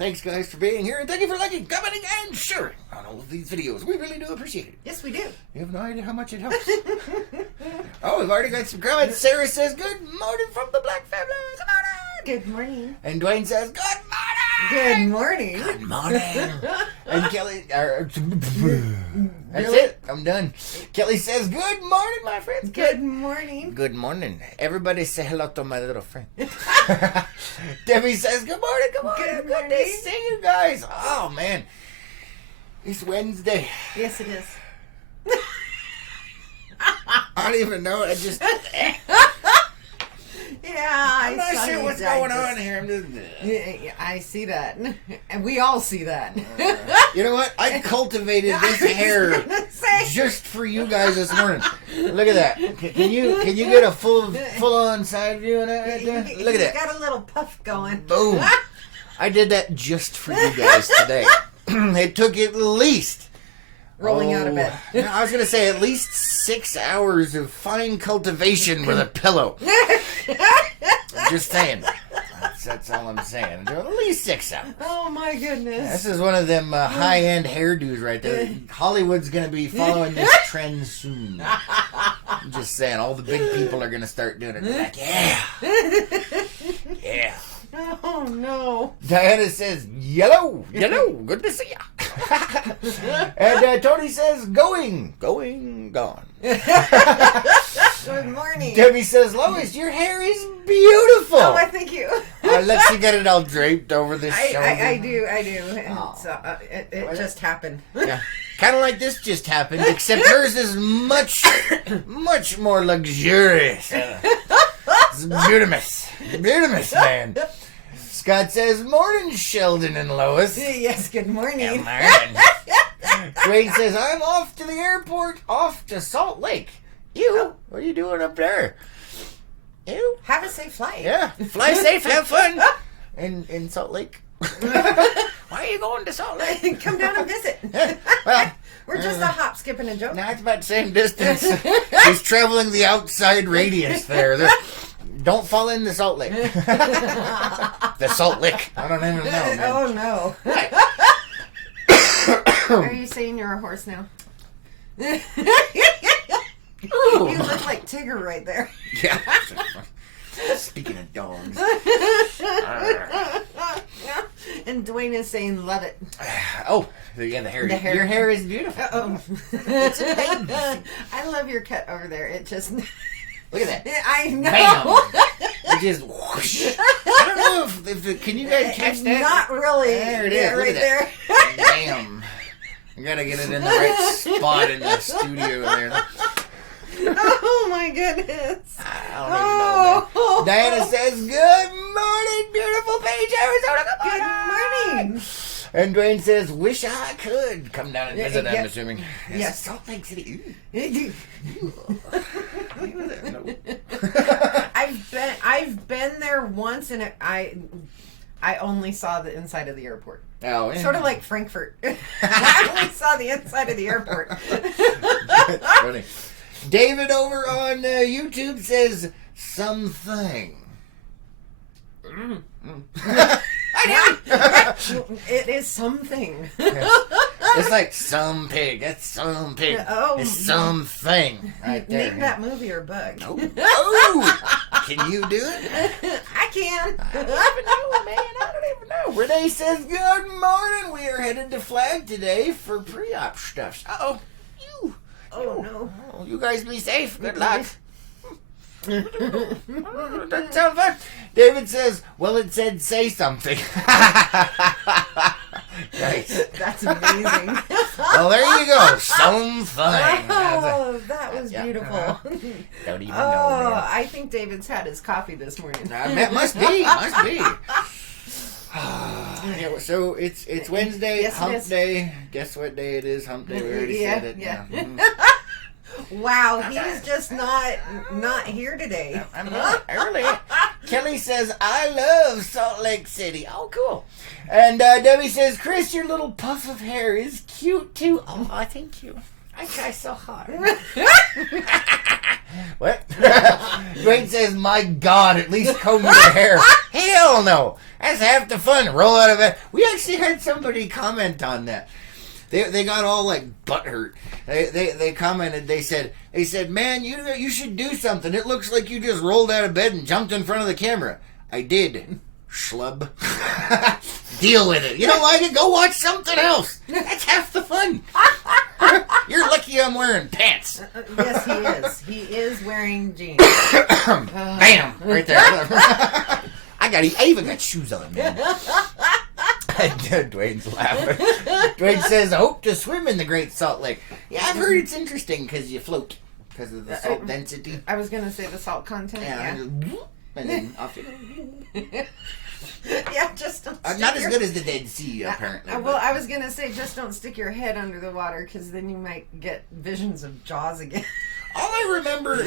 Thanks, guys, for being here, and thank you for liking, commenting, and sharing on all of these videos. We really do appreciate it. Yes, we do. You have no idea how much it helps. Oh, we've already got some comments. Sarah says, good morning from the Black family. Good morning. Good morning. And Dwayne says, good morning. Good morning. Good morning. And Kelly, that's Really? it. I'm done. Kelly says, good morning, my friends. Good morning. Good morning. Everybody say hello to my little friend. Debbie says, good morning, good morning. Good Good to morning. see you guys. Oh, man. It's Wednesday. Yes, it is. I don't even know. I just... Yeah, I'm not sure what's going on here. I'm just... Yeah, I see that. And we all see that. You know what? I cultivated this hair just for you guys this morning. Look at that. Can you get a full on side view of that right there? Look at that. Got a little puff going. Boom. I did that just for you guys today. It took at least... Rolling out of bed. No, I was going to say at least 6 hours of fine cultivation with a pillow. Just saying. That's all I'm saying. At least 6 hours. Oh my goodness. This is one of them high-end hairdos right there. Hollywood's going to be following this trend soon. I'm just saying, all the big people are going to start doing it. They're like, yeah. Yeah. Oh no. Diana says, yellow, good to see ya. And Tony says, gone. Good morning. Debbie says, Lois, your hair is beautiful. Oh, I thank you. Let's get it all draped over this shoulder. I do. And Oh. so, it just happened. Yeah. Kind of like this just happened, except hers is much more luxurious. It's beautiful, man. Scott says, morning, Sheldon and Lois. Yes, good morning. Good morning. Dwayne says, I'm off to the airport, off to Salt Lake. You? What are you doing up there? You? Have a safe flight. Yeah. Fly safe, have fun. In Salt Lake. Why are you going to Salt Lake? Come down and visit. Well, We're just a hop, skip, and a joke. now it's about the same distance. He's traveling the outside radius there. Don't fall in the Salt Lake. The Salt Lick. I don't even know, man. Oh no. Are you saying you're a horse now? You look like Tigger right there. Yeah. Speaking of dogs. And Dwayne is saying, love it. Oh, yeah, the hair. The hair. Your hair is beautiful. Oh. It's amazing. I love your cut over there. It just... Look at that. I know. Bam. It just whoosh. I don't know if can you guys catch that? Not really. There it is. Yeah, Look right at there. that. Bam. You gotta get it in the right spot in the studio there. Oh my goodness. I don't even know, man. Diana says, good morning, beautiful Page, Arizona. Good morning. And Dwayne says, wish I could come down and visit, I'm Yeah. assuming. Yes. Salt Lake City. I've been there once, and I only saw the inside of the airport. Oh, yeah. Sort of like Frankfurt. I only saw the inside of the airport. That's funny. David over on YouTube says, something. It is something. It's like some pig. That's some pig. Oh. It's something right there. Name that movie or book. Oh, can you do it? I can. I don't even know, man. I don't even know. Renee says, good morning. We are headed to Flag today for pre-op stuff. Uh-oh. Oh, no. Oh, you guys be safe. Good luck. Doesn't sound fun. David says, well, it said say something. Nice. That's amazing. Well, there you go. Something. Oh, that was Yeah. beautiful. Don't even know, Oh, man. I think David's had his coffee this morning. That must be. Yeah, so it's Wednesday, Yes, it hump is. day. Guess what day it is? Hump day. We already said it. Yeah. Mhm. Wow, he's just not here today. I'm not early. Kelly says, I love Salt Lake City. Oh, cool. And Debbie says, Chris, your little puff of hair is cute too. Oh, thank you. I try so hard. What? Dwayne says, my God, at least comb your hair. Hell no. That's half the fun. Roll out of bed. We actually had somebody comment on that. They got all like butthurt. They commented. They said, man, you should do something. It looks like you just rolled out of bed and jumped in front of the camera. I did. Schlub. Deal with it. You don't like it? Go watch something else. That's half the fun. You're lucky I'm wearing pants. Yes, he is. He is wearing jeans. Bam! Right there. I even got shoes on, man. Dwayne's laughing. Dwayne says, I hope to swim in the Great Salt Lake. Yeah, I've heard it's interesting because you float because of the salt density. I was going to say the salt content. Yeah. And then off you go. Yeah, just don't not as good as the Dead Sea, apparently. Well, I was going to say, just don't stick your head under the water because then you might get visions of Jaws again. All I remember,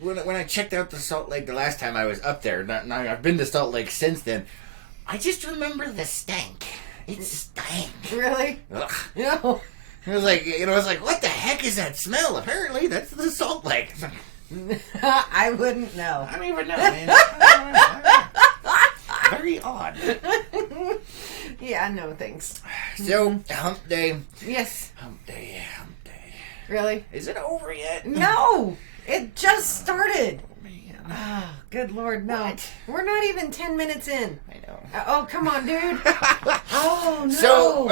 when I checked out the Salt Lake the last time I was up there, I've been to Salt Lake since then, I just remember the stank. It stank. Really? Ugh. No. It was like, what the heck is that smell? Apparently, that's the Salt Lake. I wouldn't know. I don't even know, man. Very odd. Yeah, no thanks. So, hump day. Yes. Hump day. Really? Is it over yet? No! It just started. Oh, man. Oh, good Lord, no. What? We're not even 10 minutes in. I know. Oh, come on, dude. Oh, no. So,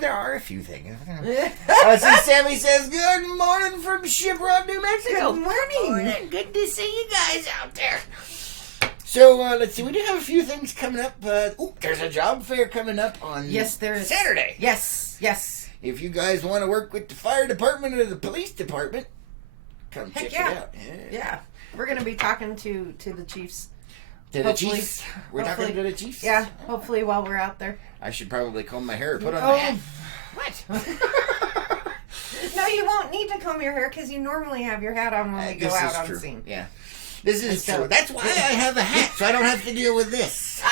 there are a few things. See, Sammy says, good morning from Shiprock, New Mexico. Good morning. Good to see you guys out there. So, let's see. We do have a few things coming up. There's a job fair coming up on Saturday. Yes. If you guys want to work with the fire department or the police department, come check it out. Yeah. We're going to be talking to the chiefs. To the chiefs? We're talking to the chiefs? Yeah, hopefully while we're out there. I should probably comb my hair or put on a hat. What? No, you won't need to comb your hair because you normally have your hat on when we go out on scene. Yeah. This is true. That's why I have a hat, so I don't have to deal with this.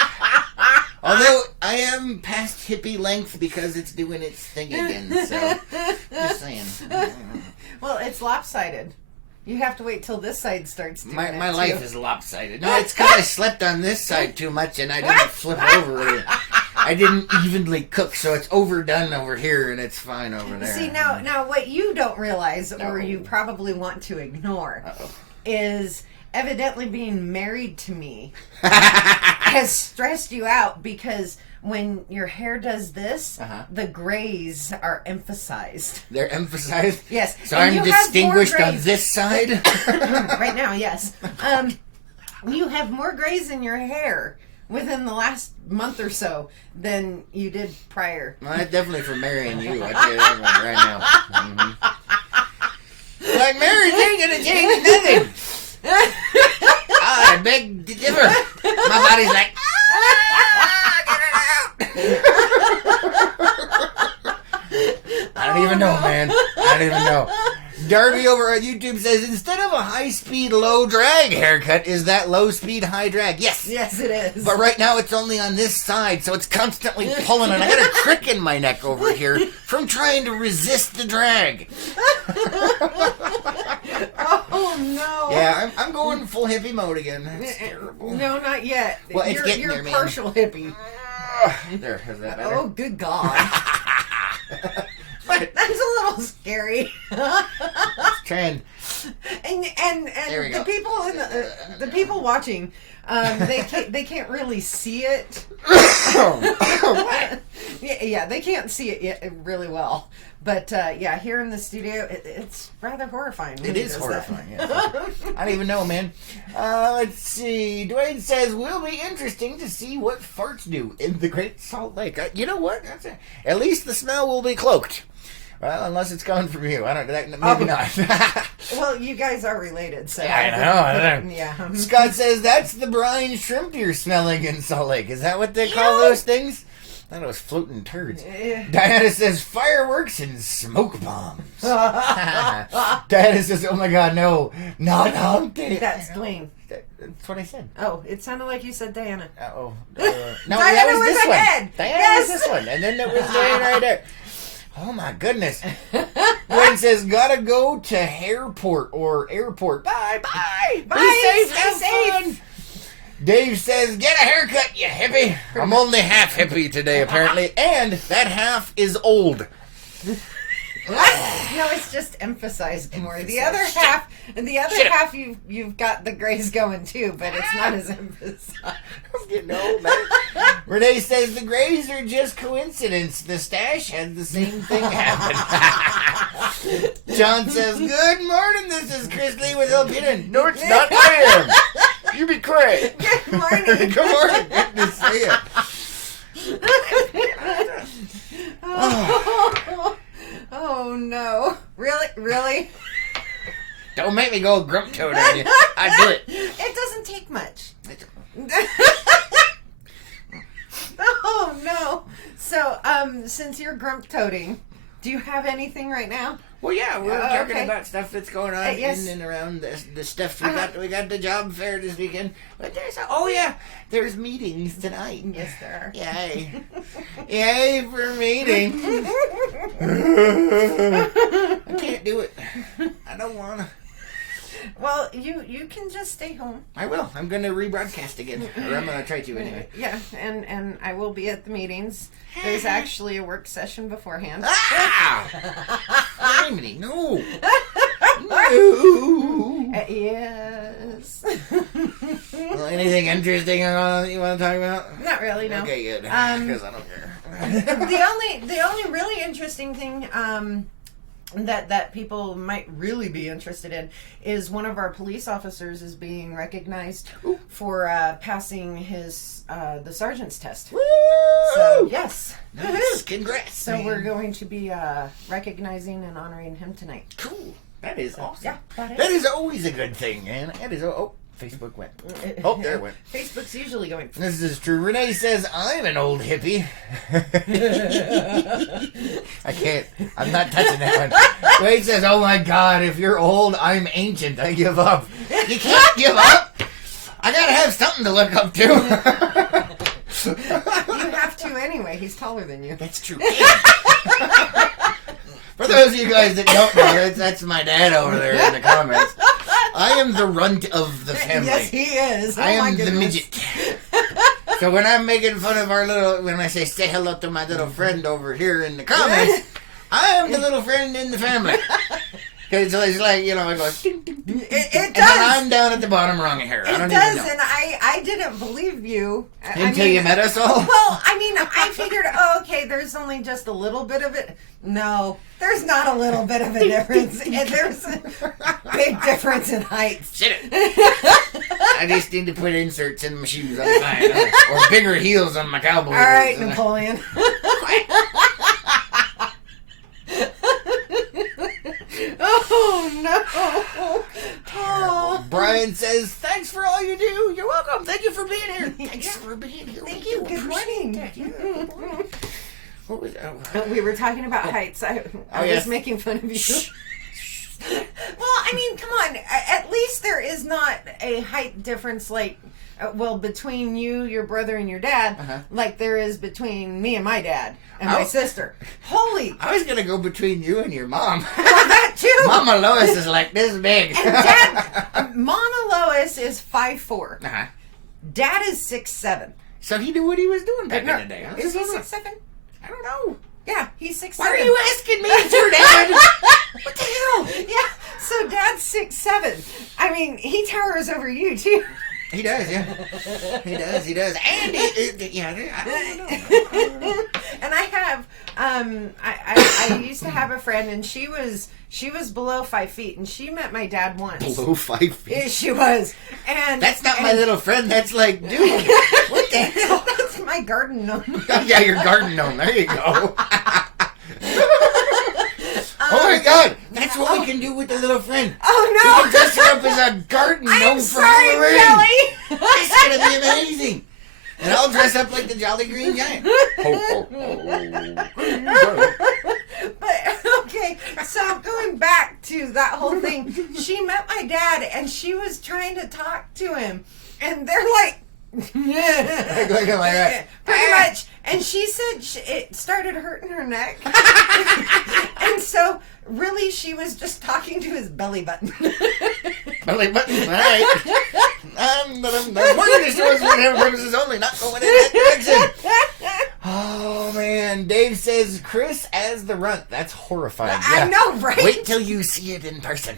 Although I am past hippie length because it's doing its thing again, so just saying. Well, it's lopsided. You have to wait till this side starts doing it. My life is lopsided. No, it's because I slept on this side too much and I didn't flip over. I didn't evenly cook, so it's overdone over here and it's fine over there. See, now what you don't realize, or you probably want to ignore, is evidently being married to me has stressed you out because when your hair does this, the grays are emphasized. They're emphasized? Yes. So I'm distinguished on this side? Right now, yes. You have more grays in your hair within the last month or so than you did prior. Well, that's definitely for marrying you. I tell you that one right now. Mm-hmm. Like, marriage ain't gonna change nothing. I beg to differ. My body's like, get it out. I don't even know, man. I don't even know. Darby over on YouTube says, instead of a high-speed, low-drag haircut, is that low-speed, high-drag? Yes. Yes, it is. But right now it's only on this side, so it's constantly pulling, and I got a crick in my neck over here from trying to resist the drag. Oh, no. Yeah, I'm going full hippie mode again. That's terrible. No, not yet. Well, it's getting you're there, man. partial hippie. There, is that better? Oh, good God. That's a little scary. Trying. And the people in the people watching, they can't really see it. Yeah, they can't see it yet really well. But yeah, here in the studio, it's rather horrifying. It is horrifying. Yeah. I don't even know, man. Let's see. Dwayne says, will be interesting to see what farts do in the Great Salt Lake. You know what? At least the smell will be cloaked. Well, unless it's coming from you. Maybe not. Well, you guys are related, so... Yeah, I know. Yeah. Scott says, that's the brine shrimp you're smelling in Salt Lake. Is that what they call those things? I thought it was floating turds. Diana says, fireworks and smoke bombs. Diana says, oh my God, no. Not hump day. That's Dwayne. That's what I said. Oh, it sounded like you said Diana. No, Diana that was was this one. ahead. Diana Yes. was this one. And then there was Dwayne right there. Oh my goodness. Gwen says, gotta go to airport. Bye. Bye. Be safe. Stay Have safe. fun. Dave says, get a haircut, you hippie. I'm only half hippie today, apparently. And that half is old. No, it's just emphasized more. The other half, you've got the grays going too, but it's not as emphasized. I'm getting old, man. Renee says the grays are just coincidence. The stash had the same thing happen. John says, good morning, this is Chris Lee with Elpina. No, it's not Graham. You be quiet. Good morning. Good morning. Good to see you. Oh no. Really? Don't make me go grump toad on you. I do it. It doesn't take much. Oh no. So, since you're grump toading, do you have anything right now? Well, yeah, we're talking about stuff that's going on yes. in and around the stuff we got the job fair this weekend. But there's meetings tonight. Yes, there are. Yay. Yay for meeting. I can't do it. I don't want to. Well, you can just stay home. I will. I'm going to rebroadcast again. Or I'm going to try to anyway. Yeah, and I will be at the meetings. There's actually a work session beforehand. Ah! No. No. Yes. Well, anything interesting you want to talk about? Not really, no. Okay, good. Because I don't care. The only really interesting thing that people might really be interested in is one of our police officers is being recognized for passing his the sergeant's test. Woo! So yes, nice. Congrats. So we're going to be recognizing and honoring him tonight. Cool. That is awesome. Yeah, that is always a good thing, man. That is Facebook went. Oh, there it went. Facebook's usually going. This is true. Renee says, I'm an old hippie. I can't. I'm not touching that one. Wade says, oh my God, if you're old, I'm ancient. I give up. You can't give up. I gotta have something to look up to. You have to anyway. He's taller than you. That's true. For those of you guys that don't know, that's my dad over there in the comments. I am the runt of the family. Yes, he is. I am the midget. So when I'm making fun of when I say hello to my little friend over here in the comments, I am the little friend in the family. Because it's like, it goes, ding, ding, ding, ding, it and does. then I'm down at the bottom rung of hair. I don't even know. And I didn't believe you. Until you met us all? Well, I figured, okay, there's only just a little bit of it. No, there's not a little bit of a difference. There's a big difference in height. Shit it. I just need to put inserts in my shoes. I'm fine. Or bigger heels on my cowboy boots. All right, Napoleon. Oh, no. Oh. Brian says, thanks for all you do. You're welcome. Thank you for being here. Thanks for being here. Thank you. Good morning. Yeah, good morning. What was that? We were talking about heights. I was making fun of you. Well, come on. At least there is not a height difference between you, your brother, and your dad, like there is between me and my dad and my sister. Holy! I was gonna go between you and your mom. Well, that too. Mama Lois is like this big. And Dad, Mama Lois is 5'4". Dad is 6'7". So he knew what he was doing back in the day. Is he 6'7"? I don't know. Yeah, he's 6'7". Why are you asking me? It's your dad. What the hell? Yeah. So Dad's 6'7". He towers over you too. He does, yeah. He does. And I don't know. And I have, I used to have a friend, and she was below 5 feet, and she met my dad once. Below 5 feet? Yeah, she was. And that's not my little friend. That's like, dude, what the hell? That's my garden gnome. Yeah, your garden gnome. There you go. Oh my God! That's what we can do with the little friend. Oh no! We can dress her up as a garden gnome for Halloween. Jelly. It's gonna be amazing. And I'll dress up like the Jolly Green Giant. Ho, ho, ho. But okay, so going back to that whole thing, she met my dad and she was trying to talk to him, and they're like Like that. Pretty much. And she said it started hurting her neck. And so, really, she was just talking to his belly button. Belly button, all right. Mortgage stores for him purposes only, not going in that direction. Oh, man. Dave says, Chris as the runt. That's horrifying. I know, right? Wait till you see it in person.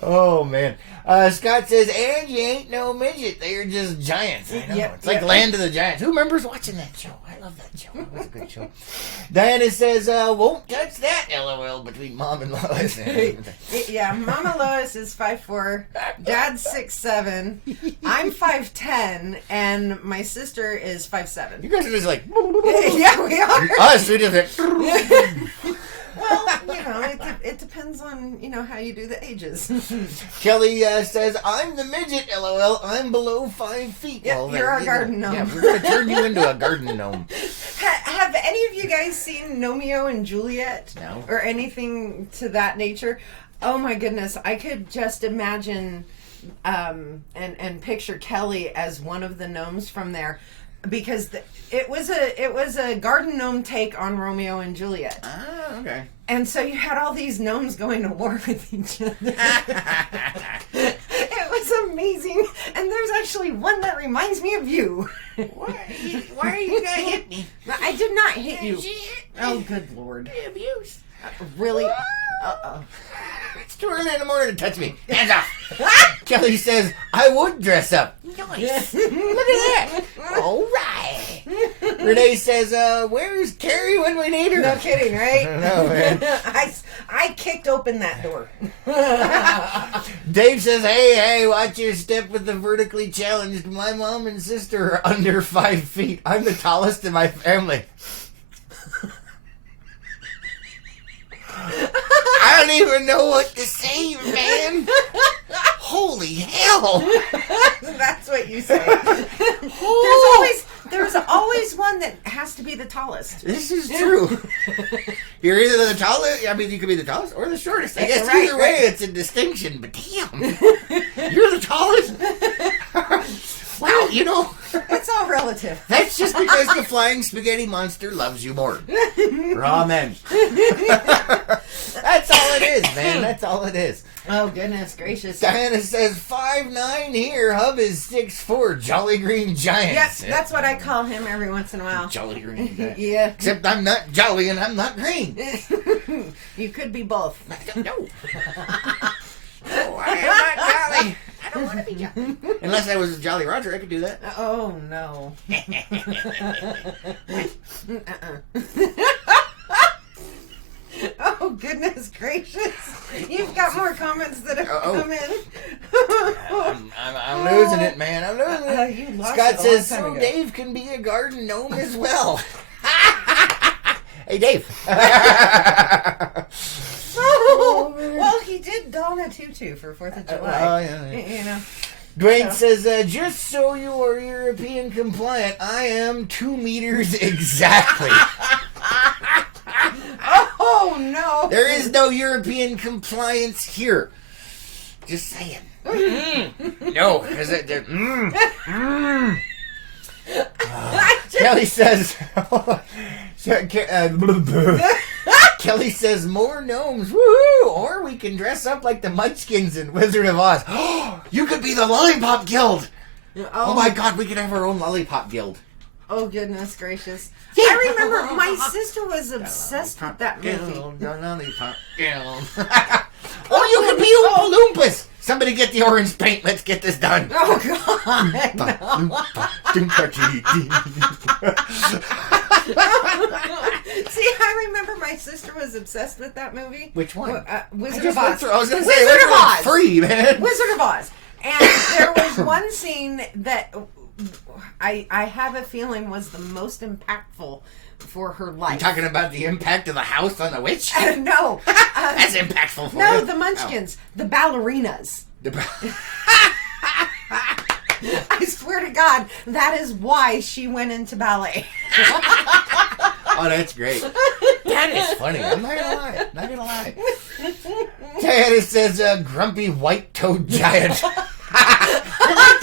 Oh, man. Scott says, and you ain't no midget. They're just giants. I know. Yep, It's like Land of the Giants. Who remembers watching that show? I love that show. It was a good show. Diana says, won't touch that, LOL, between Mom and Lois. Yeah, Mama Lois is 5'4", Dad's 6'7", I'm 5'10", and my sister is 5'7". You guys are just like... Yeah, we are. Us, we just like... Well, it depends on, how you do the ages. Kelly says, I'm the midget, LOL. I'm below 5 feet. Yeah, well, you're a garden gnome. Yeah, we're going to turn you into a garden gnome. Have any of you guys seen Romeo and Juliet? No. Or anything to that nature? Oh my goodness, I could just imagine and picture Kelly as one of the gnomes from there. Because it was a garden gnome take on Romeo and Juliet. Ah, okay. And so you had all these gnomes going to war with each other. It was amazing. And there's actually one that reminds me of you. Why are you going to hit me? I did not hit you. She hit me. Oh, good Lord. Abuse. Really? Uh-oh. It's too early in the morning to touch me. Hands off. Kelly says, I would dress up. Nice. Look at that. All right. Renee says, where's Carrie when we need her? No kidding, right? No, man. I kicked open that door. Dave says, hey, watch your step with the vertically challenged. My mom and sister are under 5 feet. I'm the tallest in my family. I don't even know what to say, man. Holy hell. That's what you say. There's always one that has to be the tallest. This is true. You're either the tallest, I mean, you could be the tallest or the shortest. I guess Right, either way, it's a distinction, but damn. You're the tallest? Wow, It's all relative. that's just because the flying spaghetti monster loves you more. Ramen. That's all it is, man. That's all it is. Oh, goodness gracious. Diana says 5'9" here. Hub is 6'4". Jolly Green Giant. Yes, that's what I call him every once in a while. Jolly Green Giant. Yeah. Except I'm not jolly and I'm not green. You could be both. No. I am not jolly. I don't want to be jolly. Unless I was Jolly Roger, I could do that. Oh, no. Oh, goodness gracious. You've got more comments that have come in. I'm losing it, man. I'm losing it. You lost Scott it a says, long time so ago. Dave can be a garden gnome as well. Hey, Dave. Well, he did don a tutu for 4th of July. Oh, yeah. Dwayne says, just so you are European compliant, I am 2 meters exactly. Oh, no. There is no European compliance here. Just saying. No, because Kelly says, Kelly says, more gnomes, woohoo! Or we can dress up like the Munchkins in Wizard of Oz. You could be the Lollipop Guild. Oh my God, we could have our own Lollipop Guild. Oh, goodness gracious. I remember my sister was obsessed with that movie. Lollipop Guild. Oh, you could be Oompa Loompas. Somebody get the orange paint. Let's get this done. Oh, God. See, I remember my sister was obsessed with that movie. Which one? Wizard of Oz. I was going to say, Wizard of Oz. Free, man. Wizard of Oz. And there was one scene that I have a feeling was the most impactful for her life. You talking about the impact of the house on the witch? No. That's impactful for you. No, the Munchkins. The ballerinas. I swear to God, that is why she went into ballet. Oh, that's great. That is funny. I'm not gonna lie. Diana says, grumpy white-toed giant.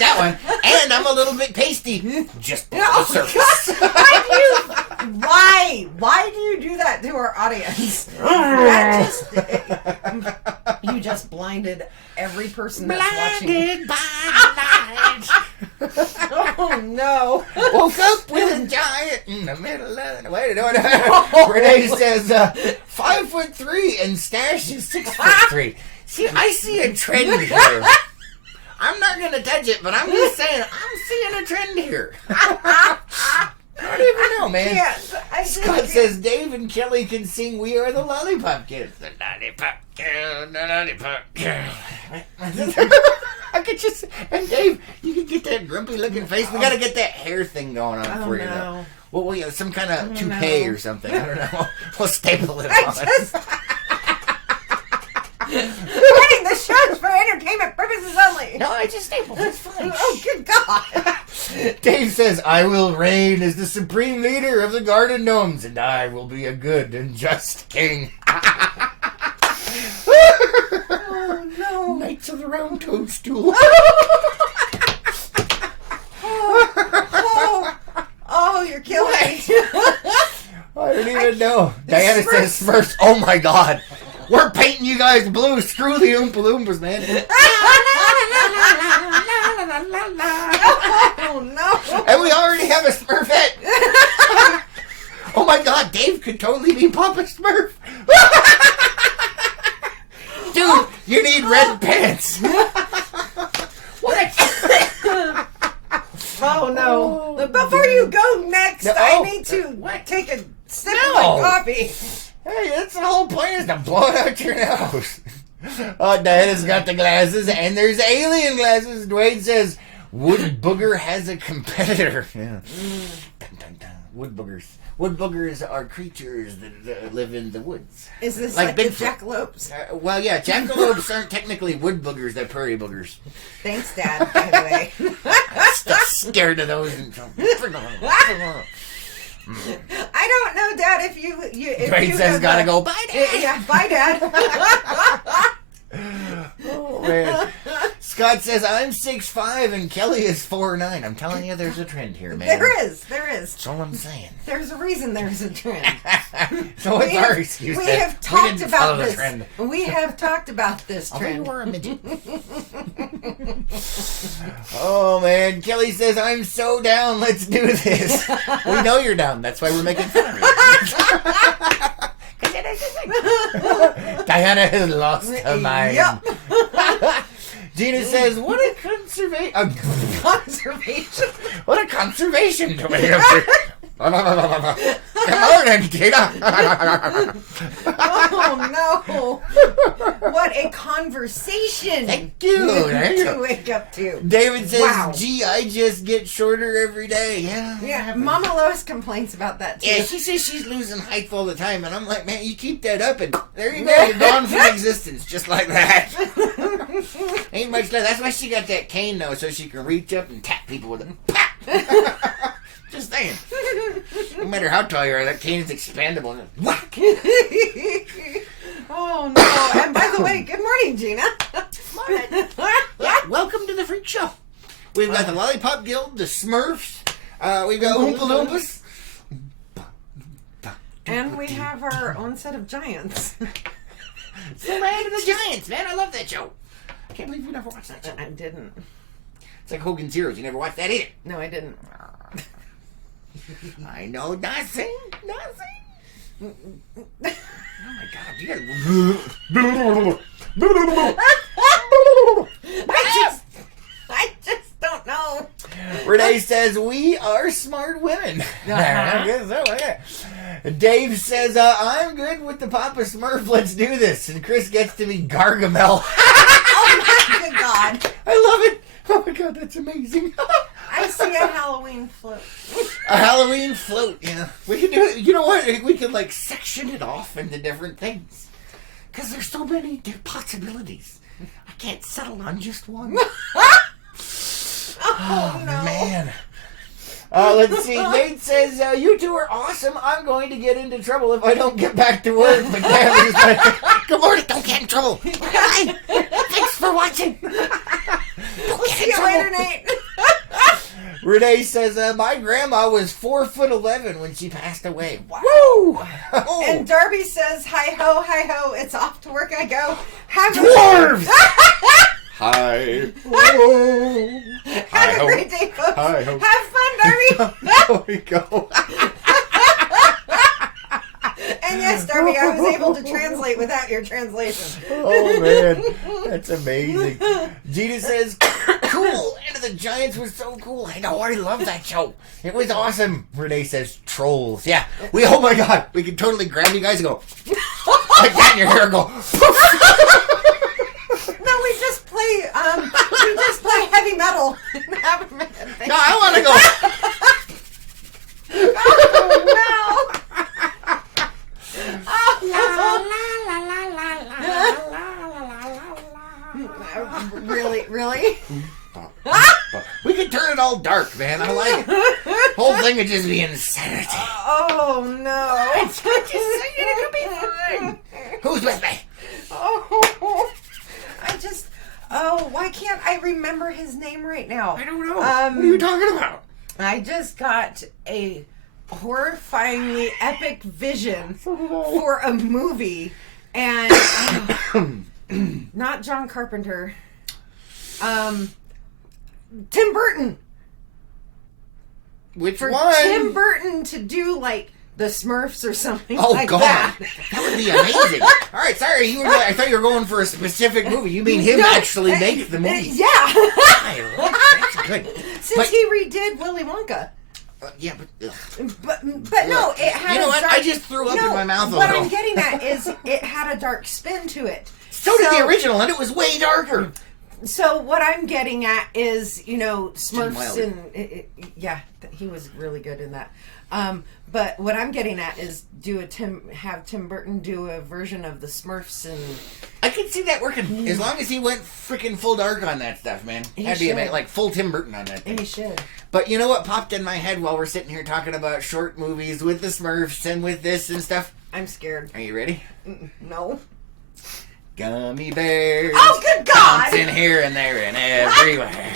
like that one. And I'm a little bit pasty. Just below the surface. Why do you do that to our audience? That you just blinded every person that's watching. Blinded by the light. Oh no! Woke up with a giant in the middle of the... Wait, no. Renee says 5'3" and Stash is 6'3". See, I see a trend here. I'm not gonna touch it, but I'm just saying I'm seeing a trend here. I don't even know, man. Scott says Dave and Kelly can sing "We Are the Lollipop Kids." The lollipop girl, the lollipop girl. I could just... And Dave, you can get that grumpy looking face. We gotta get that hair thing going on for you. No. Well, some kind of toupee or something. I don't know. We'll staple it on. Running the show's for entertainment purposes only. No, I just stapled. It's fine. Oh, good God. Dave says, I will reign as the supreme leader of the Garden Gnomes, and I will be a good and just king. Oh, no. Knights of the Round Toadstool. Oh, you're killing me. I don't even know. Diana says Smurfs. Oh, my God. We're painting you guys blue. Screw the Oompa Loompas, man. Oh, no. And we already have a Smurfette. Oh, my God. Dave could totally be Papa Smurf. Dude, you need red pants. What? Oh, no. Before you go next, I need to take a sip of my coffee. Hey, that's the whole point, is to blow it out your nose. Oh, Diana's got the glasses, and there's alien glasses. Dwayne says, Wood Booger has a competitor. Yeah. Dun, dun, dun. Wood boogers. Wood boogers are creatures that live in the woods. Is this like the jackalopes? Well, yeah, jackalopes aren't technically wood boogers, they're prairie boogers. Thanks, Dad, by the way. I'm still scared of those. I don't know, Dad, if you Dwayne says gotta go. Bye, Dad. Yeah, bye, Dad. Oh, man. Scott says, I'm 6'5" and Kelly is 4'9". I'm telling you, there's a trend here, man. There is. That's all I'm saying. There's a reason there's a trend. So what's our excuse? We have talked about this. We have talked about this trend. Oh, you were a midget. Oh, man. Kelly says, I'm so down. Let's do this. We know you're down. That's why we're making fun of you. Diana has lost her mind. Yep. Gina says, what a conservation. What a conservation to me. Come on, Gina. Oh, no. What a conversation. Thank you. To wake up to. David says, wow. Gee, I just get shorter every day. Yeah, Mama Lois complains about that, too. Yeah, she says she's losing height all the time, and I'm like, man, you keep that up, and there you go. You're gone from existence, just like that. Ain't much left. That's why she got that cane, though, so she can reach up and tap people with it. Pop! Just saying. No matter how tall you are, that cane is expandable. Whack! Oh, no. And by the way, good morning, Gina. Morning. Yeah, welcome to the Freak Show. We've got the Lollipop Guild, the Smurfs, we've got Oompa Loompas. And we have our own set of giants. It's the Land of the Giants, man. I love that show. I can't believe you never watched that show. I didn't. It's like Hogan's Heroes. You never watched that either. No, I didn't. I know nothing. Oh my God, you gotta... I just don't know. Renee says, we are smart women. I guess so, yeah. Dave says, I'm good with the Papa Smurf. Let's do this. And Chris gets to be Gargamel. Oh my good God. I love it. Oh my God, that's amazing. I see a Halloween float. A Halloween float, yeah. We can do it. You know what? We can like section it off into different things. Because there's so many possibilities. I can't settle on just one. Oh, no. Man. Let's see. Nate says, you two are awesome. I'm going to get into trouble if I don't get back to work. But damn, good morning. Don't get in trouble. Bye. Thanks for watching. We'll see you later, Nate. Renee says, my grandma was 4'11" when she passed away. Wow. Woo! Oh. And Darby says, hi ho, it's off to work I go. Have Dwarves! Hi. Whoa. Have a great day, folks. Hi ho. Have fun, Darby. There we go. And yes, Darby, I was able to translate without your translation. Oh, man. That's amazing. Gina says, cool. Enter the Giants was so cool. I know. I love that show. It was awesome. Renee says, trolls. Yeah. Oh, my God. We can totally grab you guys and go like that in your hair and go. No, we just play heavy metal. No, I want to go. Oh, no. Really? We can turn it all dark, man. I like it. Whole thing would just be insanity. Oh no! It's just saying it could be fine. Who's with me? Why can't I remember his name right now? I don't know. What are you talking about? I just got a horrifyingly epic vision for a movie, and not John Carpenter. Tim Burton. Which for one? Tim Burton to do like the Smurfs or something like God. that. That would be amazing. All right, sorry. I thought you were going for a specific movie. You mean him actually make the movie? Yeah. That's good. Since he redid Willy Wonka. Yeah, but no, it had you know a what? dark... I just threw up in my mouth a what little. I'm getting at is it had a dark spin to it. So did the original, and it was way darker. So what I'm getting at is, Smurfs and... he was really good in that. But what I'm getting at is have Tim Burton do a version of the Smurfs and... I can see that working. As long as he went freaking full dark on that stuff, man. That'd be amazing. Like full Tim Burton on that thing. He should. But you know what popped in my head while we're sitting here talking about short movies with the Smurfs and with this and stuff? I'm scared. Are you ready? No. Gummy bears. Oh, good God! Bouncing here and there and everywhere.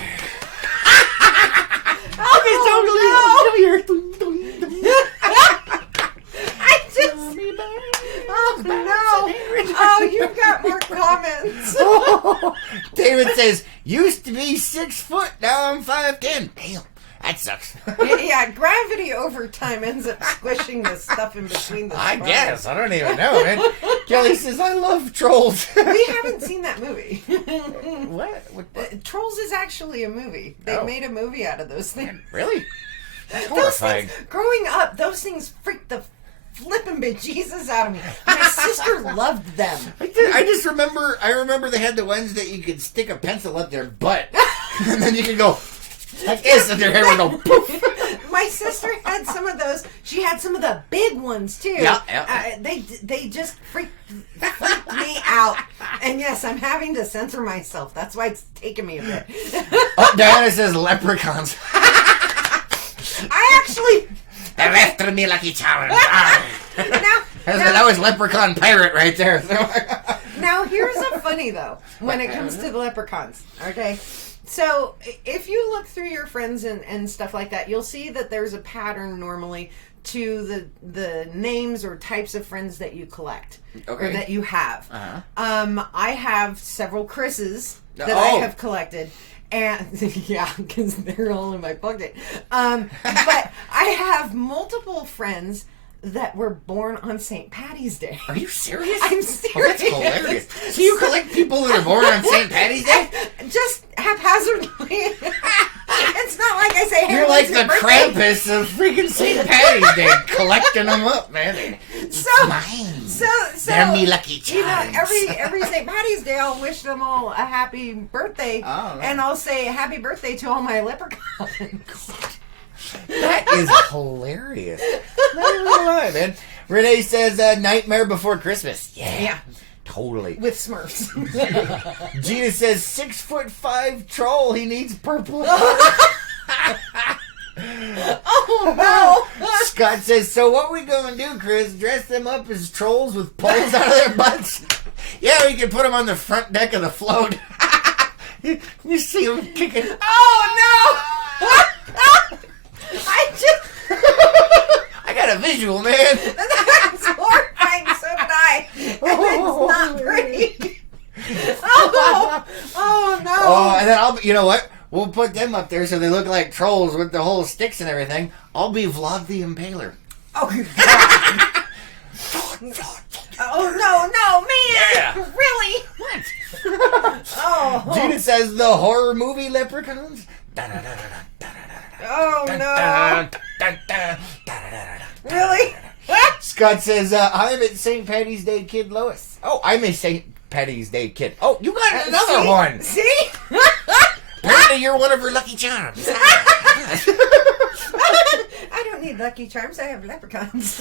You've got more comments. David says, used to be 6 foot, now I'm 5'10". Damn, that sucks. Yeah, gravity over time ends up squishing the stuff in between the I guess. I don't even know, man. Kelly says, I love Trolls. We haven't seen that movie. What? Trolls is actually a movie. They made a movie out of those things. Really? That's horrifying. Growing up, those things freaked the flipping bejesus out of me. My sister loved them. I remember they had the ones that you could stick a pencil up their butt. And then you could go like this and their hair would go poof. My sister had some of those. She had some of the big ones too. Yeah. They just freaked me out. And yes, I'm having to censor myself. That's why it's taken me a bit. Diana says leprechauns. I actually... They're after me, Lucky Charms. That was Leprechaun Pirate right there. Now, here's a funny, though, when it comes to the leprechauns, okay? So, if you look through your friends and stuff like that, you'll see that there's a pattern normally to the names or types of friends that you collect or that you have. Uh-huh. I have several Chris's that I have collected. And yeah, because they're all in my pocket. But I have multiple friends that were born on St. Patty's Day. Are you serious? I'm serious. Oh, that's hilarious. So you collect people that are born on St. Patty's Day? Just haphazardly. It's not like I say, hey, you're like the Krampus of freaking St. Patty's Day, collecting them up, man. It's mine. So they're me Lucky Charms. Every St. Patty's Day, I'll wish them all a happy birthday, and I'll say happy birthday to all my leprechauns. That is hilarious. Not even gonna lie, man. Renee says Nightmare Before Christmas. Yeah. Totally. With Smurfs. Gina says 6'5" troll. He needs purple. Oh no. Scott says, so what we gonna do, Chris? Dress them up as trolls with poles out of their butts? Yeah, we can put them on the front deck of the float. You see him kicking. Oh no! I got a visual, man. That's horrifying. So did I. And it's not pretty. Oh no! Oh, and then you know what? We'll put them up there so they look like trolls with the whole sticks and everything. I'll be Vlad the Impaler. Oh God! Oh no, man! Yeah. Really? What? Oh. Gina says the horror movie Leprechauns. Oh no! Really? Scott says I'm at St. Patty's Day Kid Lois. Oh, I'm a St. Patty's Day Kid. Oh, you got another one. See? Apparently you're one of her lucky charms. I don't need Lucky Charms. I have leprechauns.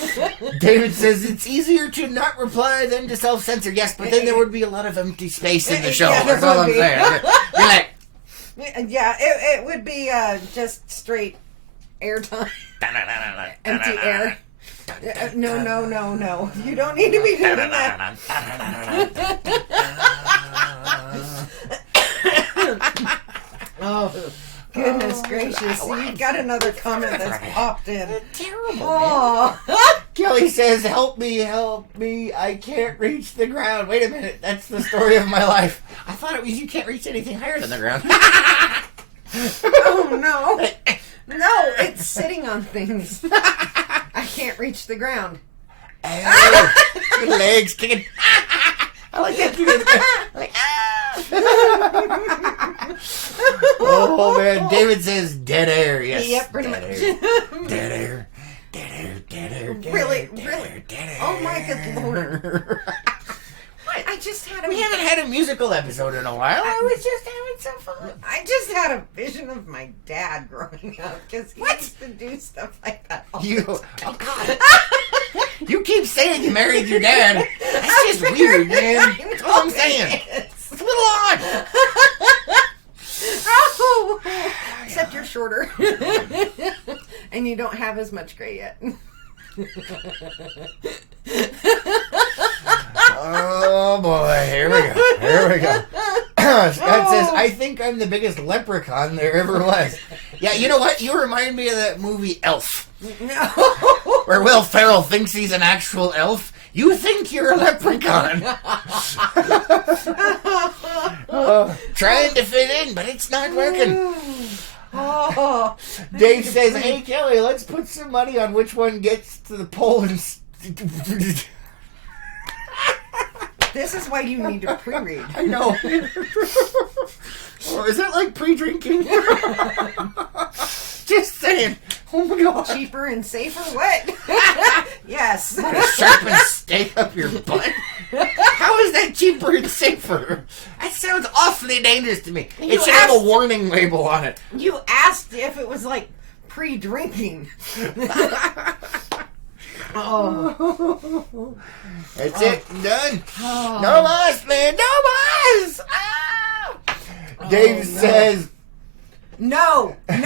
David says it's easier to not reply than to self-censor. Yes, but then there would be a lot of empty space in the show. Yeah, That's all I'm saying. You're like, yeah, it would be just straight airtime. Empty air. No. You don't need to be doing that. Oh, goodness gracious. You've got another comment that's popped in. Terrible. Oh. Kelly says, help me, I can't reach the ground. Wait a minute, that's the story of my life. I thought it was you can't reach anything higher than the ground. Oh, no. No, it's sitting on things. I can't reach the ground. Oh, your legs kicking. I like that. Like, oh, man. David says dead air. Yes. Yep, pretty dead much. Air. Dead air. Dead air. Dead air. Dead Really? air, dead Really? air, dead air. Oh, my good Lord. I just had We haven't had a musical episode in a while. I was just having some fun. I just had a vision of my dad growing up because he used to do stuff like that. Oh God! You keep saying you married your dad. That's just weird, man. That's all I'm saying. It's a little odd. Oh, except you're shorter, and you don't have as much gray yet. Oh boy, here we go. Scott says, I think I'm the biggest leprechaun there ever was. Yeah, you know what? You remind me of that movie Elf. No. Where Will Ferrell thinks he's an actual elf. You think you're a leprechaun. Trying to fit in, but it's not working. Oh. Dave says, hey Kelly, let's put some money on which one gets to the poll and... This is why you need to pre-read. I know. Or is that like pre-drinking? Just saying. Oh my God. Cheaper and safer? What? Yes. A sharpened stake up your butt? How is that cheaper and safer? That sounds awfully dangerous to me. It should have a warning label on it. You asked if it was like pre-drinking. Oh. That's it. Done. Oh. No mas, man. No mas. Ah. Dave says... No, Dave.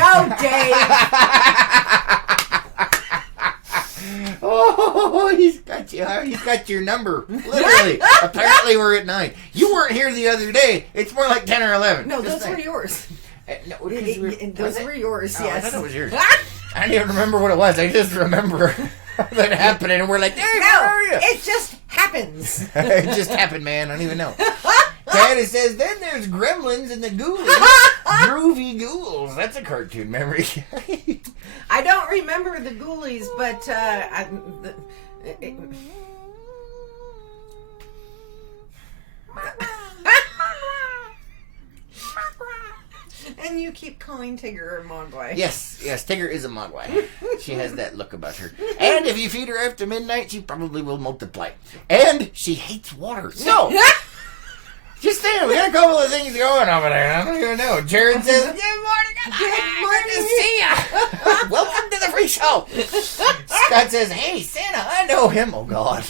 Oh, he's got you. He's got your number. Literally. Apparently we're at 9. You weren't here the other day. It's more like 10 or 11. No, those were yours. No, those were yours, yes. I thought it was yours. I didn't even remember what it was. I just remember that happening, and we're like, Dave, where are you? It just happens. It just happened, man. I don't even know. Daddy says, then there's Gremlins and the Ghoulies. Groovy Ghouls. That's a cartoon memory. I don't remember the Ghoulies, but and you keep calling Tigger a Mogwai. Yes, Tigger is a Mogwai. She has that look about her. And if you feed her after midnight, she probably will multiply. And she hates water. So, just saying, we got a couple of things going over there. I don't even know. Jared says, good morning. Good to see ya. Welcome to the free show. Scott says, hey, Santa, I know him. Oh, God.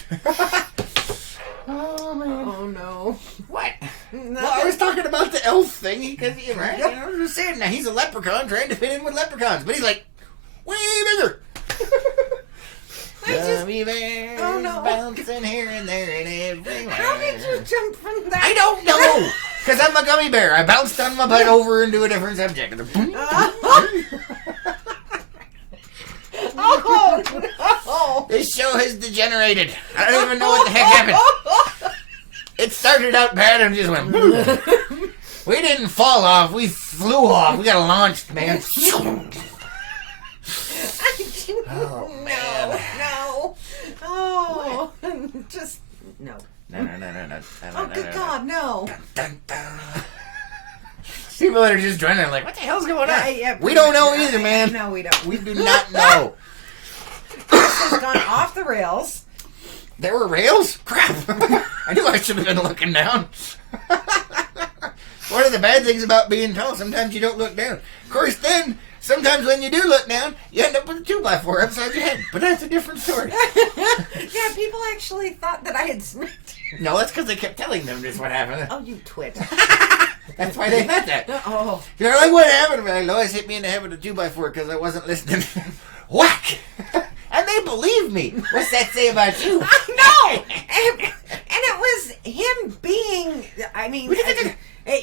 Oh, man. Oh, no. What? Well, I was talking about the elf thing, because he's right. You know, I was just saying, now he's a leprechaun trying to fit in with leprechauns, but he's like, way bigger. Gummy bears bouncing here and there and everywhere. How did you jump from that? I don't know. Because I'm a gummy bear. I bounced on my butt over into a different subject. Oh, no. This show has degenerated. I don't even know what the heck happened. It started out bad and just went. We didn't fall off. We flew off. We got launched, man. Oh, man. No. Oh, just no. No. Oh, good God, no. Dun, dun, dun. People that are just joining, like, what the hell's going on? Yeah, we don't know either, man. No, we don't. We do not know. This has gone off the rails. There were rails? Crap. I knew I should have been looking down. One of the bad things about being tall, sometimes you don't look down. Of course, then, sometimes when you do look down, you end up with a 2x4 upside your head. But that's a different story. Yeah, people actually thought that I had smacked you. No, that's because they kept telling them this what happened. Oh, you twit. That's why they thought that. Oh. You're like, what happened? Like, Lois hit me in the head with a 2x4 because I wasn't listening. Whack! And they believed me. What's that say about you? No! And it was him being, I mean,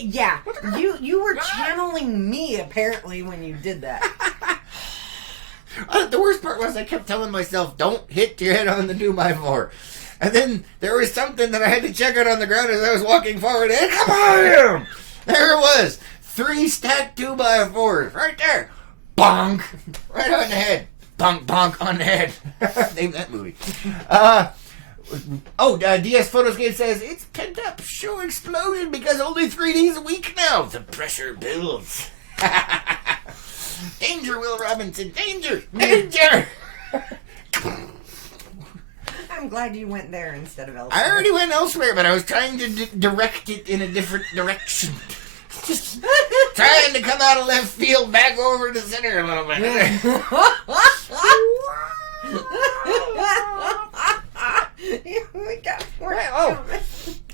yeah, you were channeling me apparently when you did that. The worst part was I kept telling myself, don't hit your head on the 2x4. And then there was something that I had to check out on the ground as I was walking forward. And come on! There it was. 3 stacked 2x4s right there. Bonk! Right on the head. Bonk, bonk on the head. Name that movie. DS Photoscape says, it's pent up show explosion because only 3D's a week now. The pressure builds. Danger, Will Robinson. Danger! Danger! I'm glad you went there instead of elsewhere. I already went elsewhere, but I was trying to direct it in a different direction. Just trying to come out of left field back over to center a little bit. I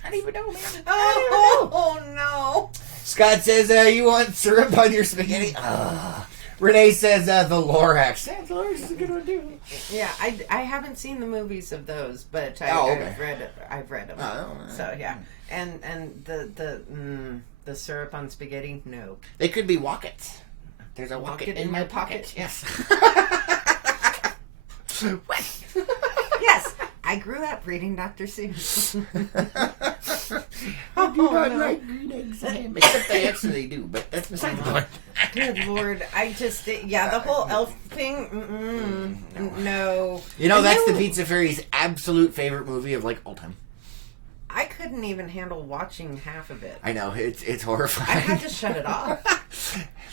don't even know, man. Oh, no. Scott says, you want syrup on your spaghetti? Renee says, the Lorax. The Lorax is a good one, too. Yeah, I haven't seen the movies of those, but I've read them. So, yeah. And the syrup on spaghetti? No. They could be Wockets. There's a Wocket in my pocket. Yes. What? Yes. I grew up reading Dr. Seuss. I do not like green eggs and ham. Except they actually do, but that's beside the point. Good Lord. I just, the whole elf thing, no. You know, that's the Pizza Fairy's absolute favorite movie of, like, all time. I couldn't even handle watching half of it. I know, it's horrifying. I had to shut it off.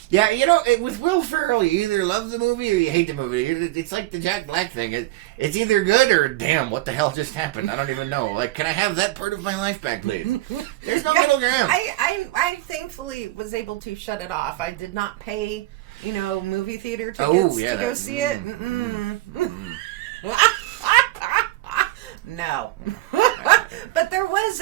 Yeah, you know, with Will Ferrell, you either love the movie or you hate the movie. It's like the Jack Black thing. It's either good or, damn, what the hell just happened? I don't even know. Like, can I have that part of my life back, please? There's no middle ground. I thankfully was able to shut it off. I did not pay, movie theater tickets to go see it. No. But there was,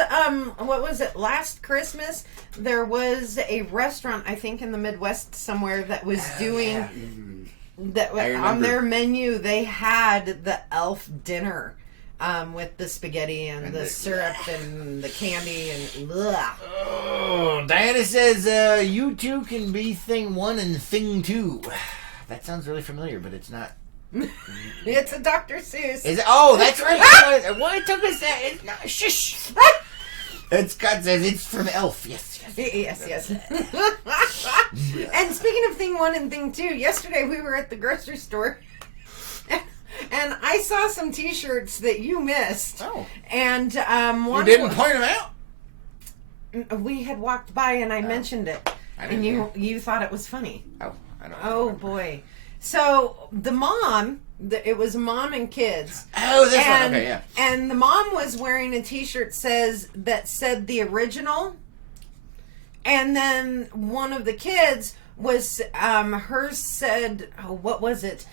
what was it, last Christmas, there was a restaurant, I think in the Midwest somewhere, that was doing, that on their menu, they had the elf dinner, with the spaghetti and the syrup and the candy and, ugh. Oh, Diana says, you two can be thing 1 and thing 2. That sounds really familiar, but it's not. It's a Dr. Seuss. Is it? Oh, that's right. What took us that? It's not. Shush. It's Scott says it's from Elf. Yes. Yes. And speaking of thing 1 and thing 2, yesterday we were at the grocery store, and I saw some T-shirts that you missed. Oh. And you didn't point them out. We had walked by and I mentioned it, and you thought it was funny. Oh, I don't know. Oh boy. So the mom, it was mom and kids. Oh, this one. Okay, yeah. And the mom was wearing a T-shirt that said the original, and then one of the kids was hers said, what was it?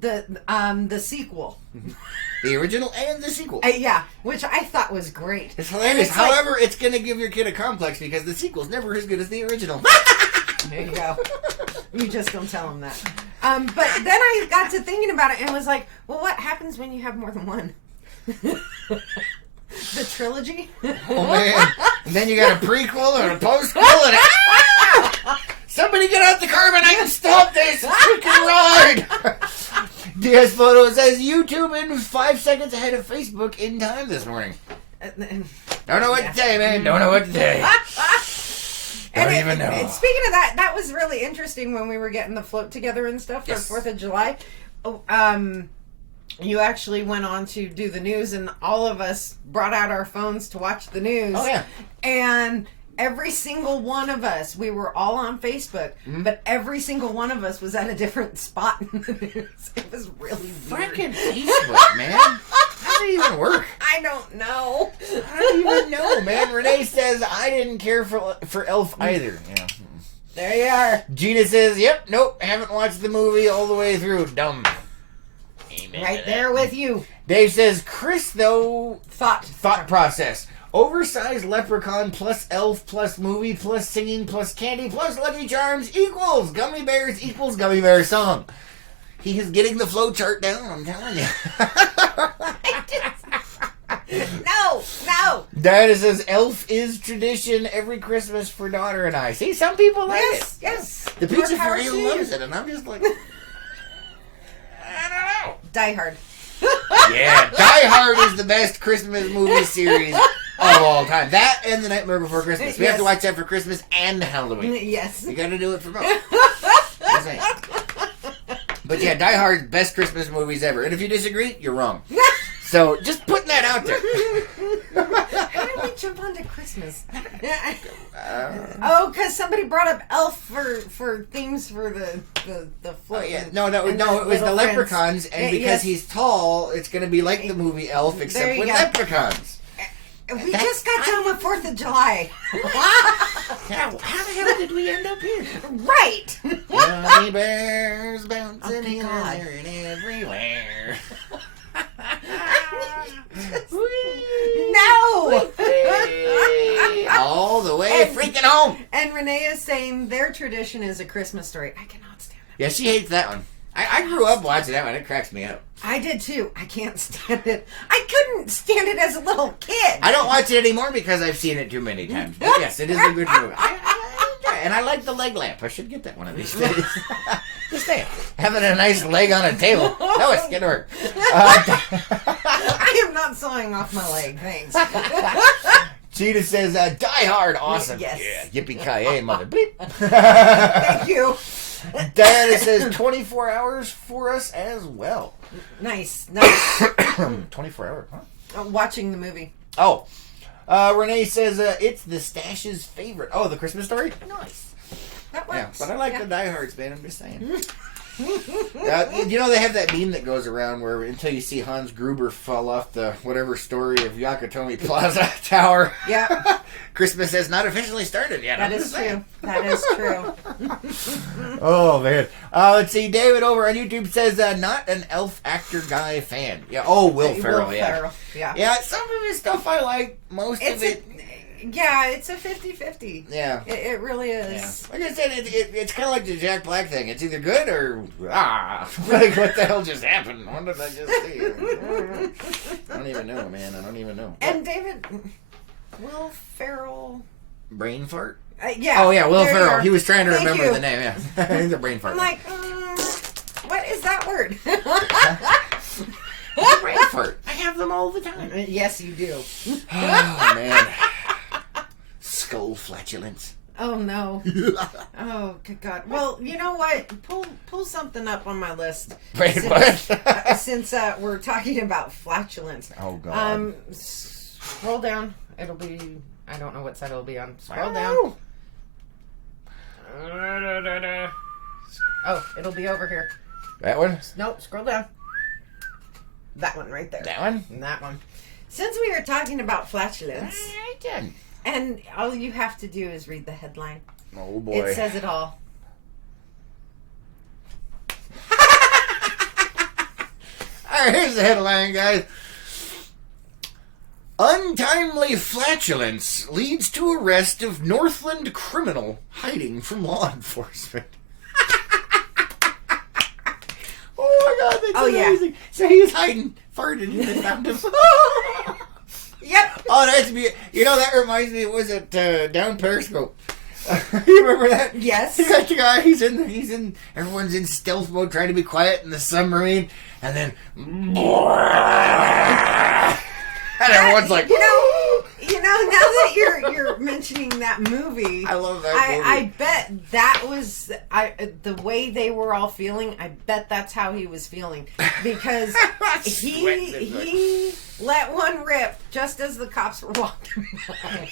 The sequel. The original and the sequel. Yeah, which I thought was great. It's hilarious. However, it's going to give your kid a complex because the sequel's never as good as the original. There you go. You just don't tell them that. But then I got to thinking about it and was like, well, what happens when you have more than one? The trilogy? Oh, man. And then you got a prequel and a postquel and somebody get out the carbonite and stop this freaking ride! DS Photo says YouTube in 5 seconds ahead of Facebook in time this morning. Don't know what to say, man. Don't know what to say. Don't even know. And speaking of that, that was really interesting when we were getting the float together and stuff for 4th of July. You actually went on to do the news, and all of us brought out our phones to watch the news. Oh, yeah. And every single one of us, we were all on Facebook, but every single one of us was at a different spot in the news. It was really weird. Freaking Facebook, man. How does it even work? I don't know. I don't even know, man. Renee says, I didn't care for Elf either. Yeah. There you are. Gina says, yep, nope, haven't watched the movie all the way through. Dumb. Amen Right there with you. Dave says, Chris, though, Thought process. Oversized leprechaun plus elf plus movie plus singing plus candy plus Lucky Charms equals gummy bears equals gummy bear song. He is getting the flow chart down, I'm telling you. No. Diana says, elf is tradition every Christmas for daughter and I. See, some people like it. Yes. The pizza More power for you to you. loves it, and I'm just like, I don't know. Die Hard. Yeah, Die Hard is the best Christmas movie series of all time. That and The Nightmare Before Christmas. We have to watch that for Christmas and Halloween. Yes. You gotta do it for both. Just saying. But yeah, Die Hard, best Christmas movies ever. And if you disagree, you're wrong. So just putting that out there. How did we jump onto Christmas? Because somebody brought up Elf for themes for the float. Oh, yeah. No, it was the leprechauns, and because he's tall, it's going to be like the movie Elf, except with leprechauns. We just got done with 4th of July. How the hell did we end up here? Right. Gummy bears bouncing here God. there and everywhere. No. All the way freaking home. And Renee is saying their tradition is A Christmas Story. I cannot stand it. Yeah, she hates that one. I grew up watching that one. It cracks me up. I did too. I can't stand it. I couldn't stand it as a little kid. I don't watch it anymore because I've seen it too many times. But yes, it is a good movie. And I like the leg lamp. I should get that one of these days. Just saying. Having a nice leg on a table. No, it's going to work. I am not sawing off my leg. Thanks. Cheetah says, Die Hard, awesome. Yes. Yeah, yippee-ki-yay, mother bleep. Thank you. Diana says 24 hours for us as well. Nice. 24 hours, huh? Watching the movie. Oh. Renee says it's the Stash's favorite. Oh, the Christmas Story? Nice. That works. Yeah, but I like the Die Hards, man. I'm just saying. You know, they have that meme that goes around where until you see Hans Gruber fall off the whatever story of Yakatomi Plaza Tower. Yeah. Christmas has not officially started yet. That is true. That is true. Oh, man. Let's see. David over on YouTube says, not an elf actor guy fan. Yeah. Oh, Will Ferrell, yeah. Yeah, some of his stuff I like. Most of it. Yeah, it's a 50-50. Yeah. It really is. Yeah. Like I said, it's kind of like the Jack Black thing. It's either good or, like, what the hell just happened? What did I just see? I don't even know, man. I don't even know. And David, Will Ferrell. Brain fart? Yeah. Oh, yeah, Will Ferrell. He was trying to remember you. the name, yeah. He's a brain fart. I'm like, what is that word? Brain fart. I have them all the time. Yes, you do. Oh, man. Skull flatulence. Oh, no. Oh, good God. Well, you know what? Pull something up on my list. Wait, what? Since we're talking about flatulence. Oh, God. Scroll down. It'll be... I don't know what side it'll be on. Scroll down. Oh, it'll be over here. That one? Nope, scroll down. That one right there. That one? And that one. Since we are talking about flatulence... I did. And all you have to do is read the headline. Oh, boy. It says it all. Alright, here's the headline, guys. Untimely flatulence leads to arrest of Northland criminal hiding from law enforcement. Oh my God, that's amazing. Yeah. So he was hiding, farted, and they found him. Yep. Oh, that's be. You know, that reminds me. Was it down Periscope? You remember that? Yes. You got the guy. He's in. Everyone's in stealth mode, trying to be quiet in the submarine, and then, and everyone's like, you know. Now that you're mentioning that movie, I love that movie. I bet that was the way they were all feeling. I bet that's how he was feeling because he let one rip just as the cops were walking by.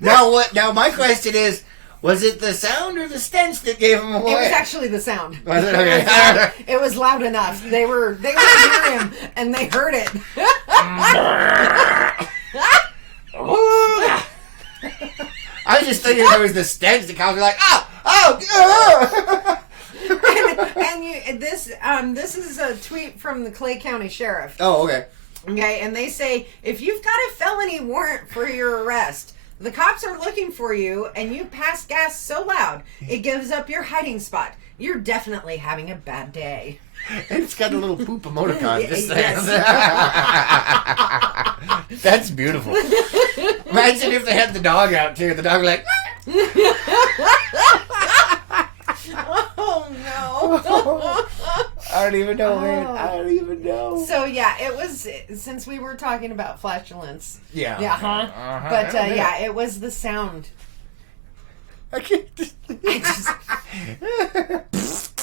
Now what? Now my question is, was it the sound or the stench that gave him away? It was actually the sound. Was it? Okay. It was loud enough. They were near him and they heard it. I was just thinking it was the stench. The cops were like, and this is a tweet from the Clay County Sheriff. Oh, okay. Okay, and they say, if you've got a felony warrant for your arrest, the cops are looking for you, and you pass gas so loud, it gives up your hiding spot. You're definitely having a bad day. And it's got a little poop emoticon. Just Yes. That's beautiful. Imagine if they had the dog out too. The dog like. Oh no. I don't even know, man. I don't even know. So yeah, it was, since we were talking about flatulence. Yeah. Yeah. Uh-huh. But yeah, it was the sound. I can't.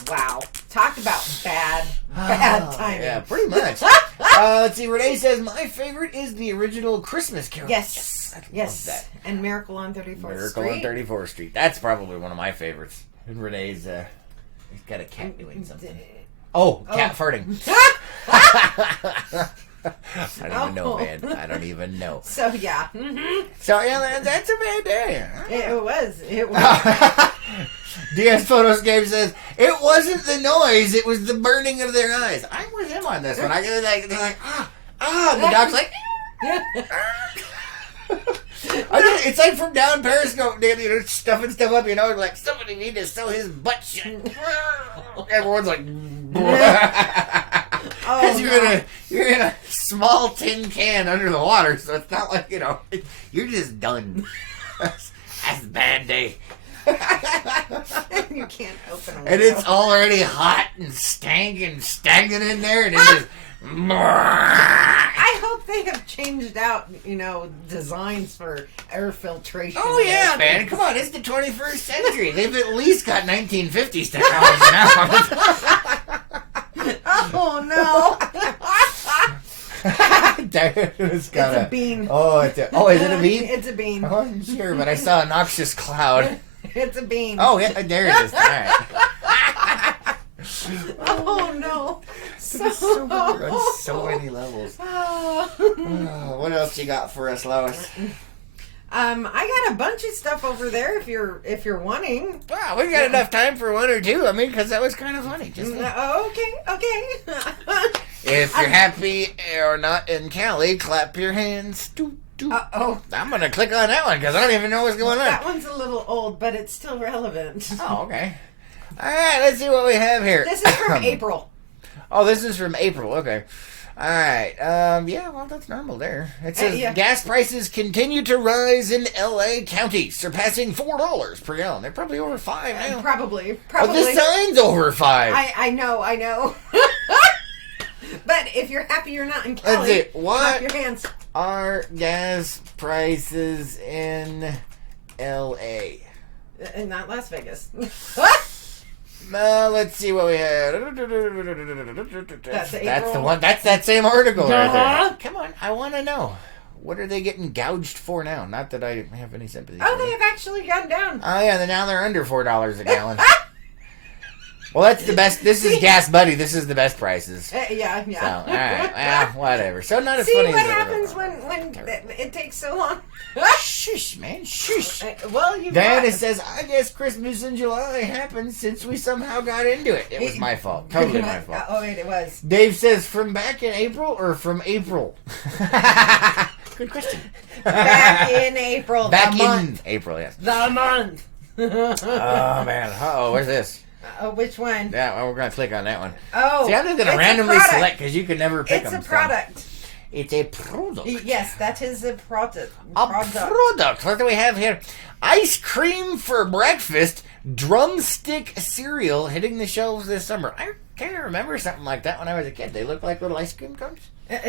Wow. Talk about bad timing. Yeah, pretty much. Let's see. Renee says my favorite is the original Christmas Carol. Yes. I love Yes. that. And Miracle on 34th Miracle Street. on 34th Street. That's probably one of my favorites. And Renee's, he's got a cat doing something. Oh, cat farting. I don't even know, man. I don't even know. So yeah. Mm-hmm. So yeah, that's a bad day. It was. DS Photos Game says it wasn't the noise; it was the burning of their eyes. I'm with him on this one. I go like, they're like, and the dog's like. It's like from down Periscope, stuffing stuff up, like somebody need to sew his butt shut. Everyone's like, because you're in a small tin can under the water, so it's not like you're just done. That's a bad day. You can't open a And it's already hot and stagnant in there, and it just. I hope they have changed out, designs for air filtration. Oh yeah, man! Come on, it's the 21st century. They've at least got 1950s technology now. Oh no! It's a bean. Oh, is it a bean? It's a bean. I wasn't sure, but I saw a noxious cloud. It's a bean. Oh yeah, there it is. All right. Oh no! On so many levels. What else you got for us, Lois? I got a bunch of stuff over there if you're wanting. Wow, we got enough time for one or two. I mean, because that was kind of funny. Just okay. If you're happy or not in Cali, clap your hands. I'm gonna click on that one because I don't even know what's going on. That one's a little old, but it's still relevant. Oh, okay. All right, let's see what we have here. This is from April. Oh, this is from April. Okay. All right. Yeah, well, that's normal there. It says gas prices continue to rise in L.A. County, surpassing $4 per gallon. They're probably over $5 now. Probably. Oh, the sign's over $5. I know. But if you're happy you're not in Cali, let's see. What clap your hands. are gas prices in L.A.? Not Las Vegas. Let's see what we had. That's the one. That's that same article right there. Come on, I want to know. What are they getting gouged for now? Not that I have any sympathy. Oh, they have actually gone down. Oh yeah, now they're under $4 a gallon. Well, that's the best. This is Gas Buddy. This is the best prices. Yeah. So, all right, well, whatever. So not as See funny what as happens when it takes so long. Shush, man, shush. Well, Diana says, I guess Christmas in July happened since we somehow got into it. It was my fault. Totally my fault. Oh, wait, it was. Dave says, from back in April or from April? Good question. Back in April. Back in April, yes. The month. Oh, man. Uh-oh, where's this? Which one? Yeah, well, we're going to click on that one. Oh. See, I'm just going to randomly select because you can never pick them. It's a product. It's a product. Yes, that is a product. A product. What do we have here? Ice cream for breakfast. Drumstick cereal hitting the shelves this summer. I can't remember something like that when I was a kid. They look like little ice cream cones.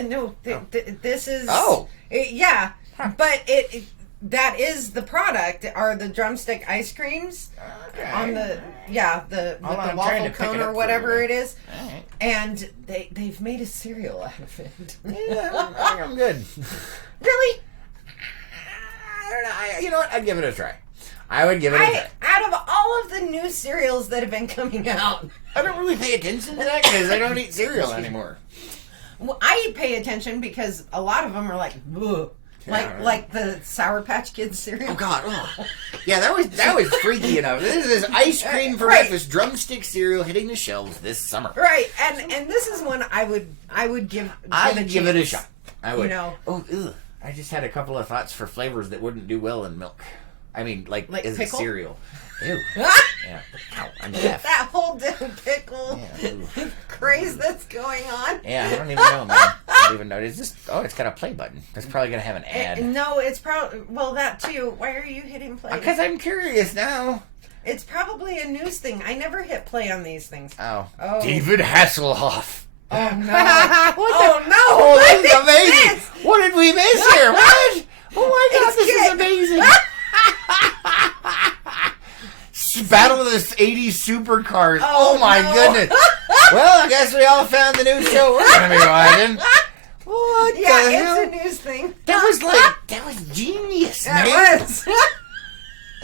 No, this is. Oh. Yeah, but that is the product. Are the drumstick ice creams on the with the waffle cone or whatever it is? Right. And they've made a cereal out of it. Yeah, I think I'm good. Really? I don't know. You know what? I'd give it a try. I would give it a try. Out of all of the new cereals that have been coming out, I don't really pay attention to that because I don't eat cereal anymore. well, I pay attention because a lot of them are like, ugh. Like the Sour Patch Kids cereal. Oh God! Oh. Yeah, that was freaky enough. This is ice cream for breakfast, drumstick cereal hitting the shelves this summer. Right, and this is one I would give. I'd give it a shot. I would. You know. Oh, ugh. I just had a couple of thoughts for flavors that wouldn't do well in milk. I mean, like as pickle? a cereal. Ew. Yeah. Ow, I'm deaf. That whole pickle Yeah, craze that's going on. Yeah, I don't even know, man. I don't even know. It's just it's got a play button. That's probably gonna have an ad. No, it's probably that too. Why are you hitting play? Because I'm curious now. It's probably a news thing. I never hit play on these things. Oh. Oh. David Hasselhoff. Oh no! No! Oh, Oh, this is amazing! this? What did we miss here? What? Oh my God! It's This is amazing! Battle of the 80s supercars. Oh my goodness! Well, I guess we all found the new show we're gonna be watching. What the hell? It's a news thing. That was genius, man. It was.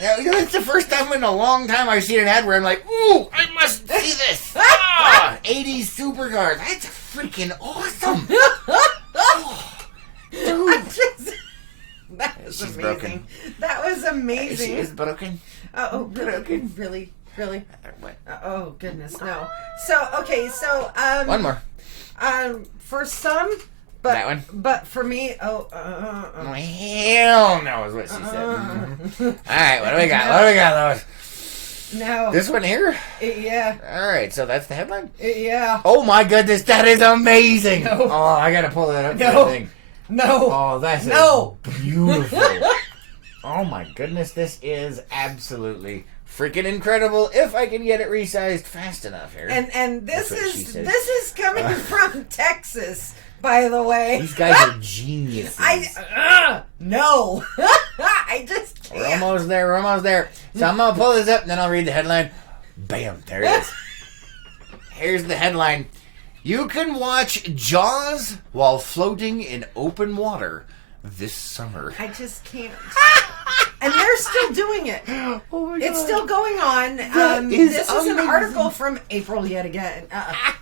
Yeah, you know, it's the first time in a long time I've seen an ad where I'm like, ooh, I must see this. Ah, 80s supercars. That's freaking awesome. Oh, dude. That was She's amazing. broken. That was amazing. She is broken. Oh, Broken. really? What? Oh goodness, no. So One more. For some, but That one? But for me, Hell no is what she said. All right, what do we got? No. What do we got, Lois? no. This one here? Yeah. All right, so that's the headline? Yeah. Oh my goodness, that is amazing. No. Oh, I got to pull that up for No. the thing. No. Oh, that's No. beautiful. Oh my goodness, this is absolutely freaking incredible if I can get it resized fast enough here. And this That's what she said. is coming from Texas, by the way. These guys are geniuses. No. I just can't. We're almost there. So I'm going to pull this up and then I'll read the headline. Bam, there it is. Here's the headline. You can watch Jaws while floating in open water this summer. I just can't. And they're still doing it. Oh my God. It's still going on. This is an article from April yet again.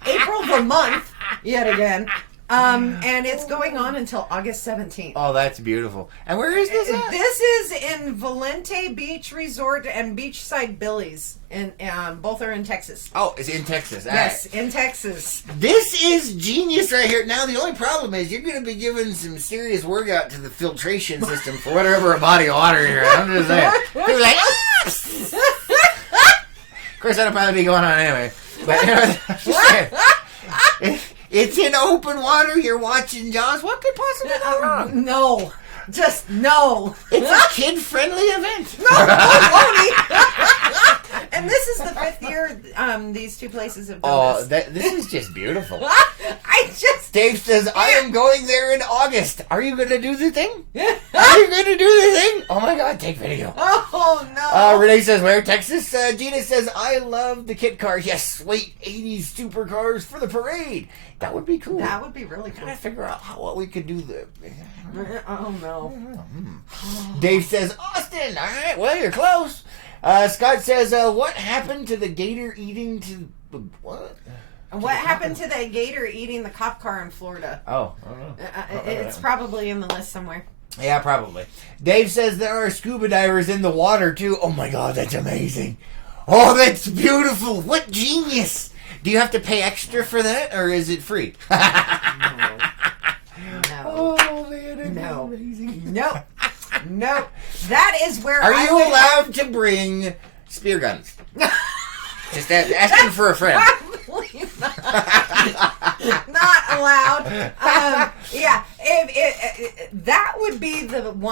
April the month yet again. And it's going on until August 17th. Oh, that's beautiful. And where is this at? This is in Valente Beach Resort and Beachside Billy's. And both are in Texas. Oh, it's in Texas. All Yes, right. in Texas. This is genius right here. Now, the only problem is you're going to be giving some serious workout to the filtration system for whatever a body of water here. I'm just saying. People are like, ah! Of course, that'll probably be going on anyway. But, you know, I'm just saying. It's in open water. You're watching Jaws. What could possibly go wrong? No. Just no. It's a kid-friendly event. No, baloney. And this is the 5th year these two places have done this. This is just beautiful. Dave says, I am going there in August. Are you going to do the thing? Are you going to do the thing? Oh my God, take video. Oh no. Renee says, where? Texas? Gina says, I love the kit car. Yes, wait, 80s supercars for the parade. That would be cool. That would be really cool. Gotta figure out what we could do. Oh no. Dave says, Austin. All right, well, you're close. Scott says, what happened to the gator eating to... What? What happened to that gator eating the cop car in Florida? Oh, I don't know. It's probably in the list somewhere. Yeah, probably. Dave says there are scuba divers in the water, too. Oh, my God, that's amazing. Oh, that's beautiful. What genius. Do you have to pay extra for that, or is it free? No. Oh, man, that's No. amazing. No. No. That is where Are you allowed to bring spear guns? Just asking for a friend. Probably not allowed. Yeah.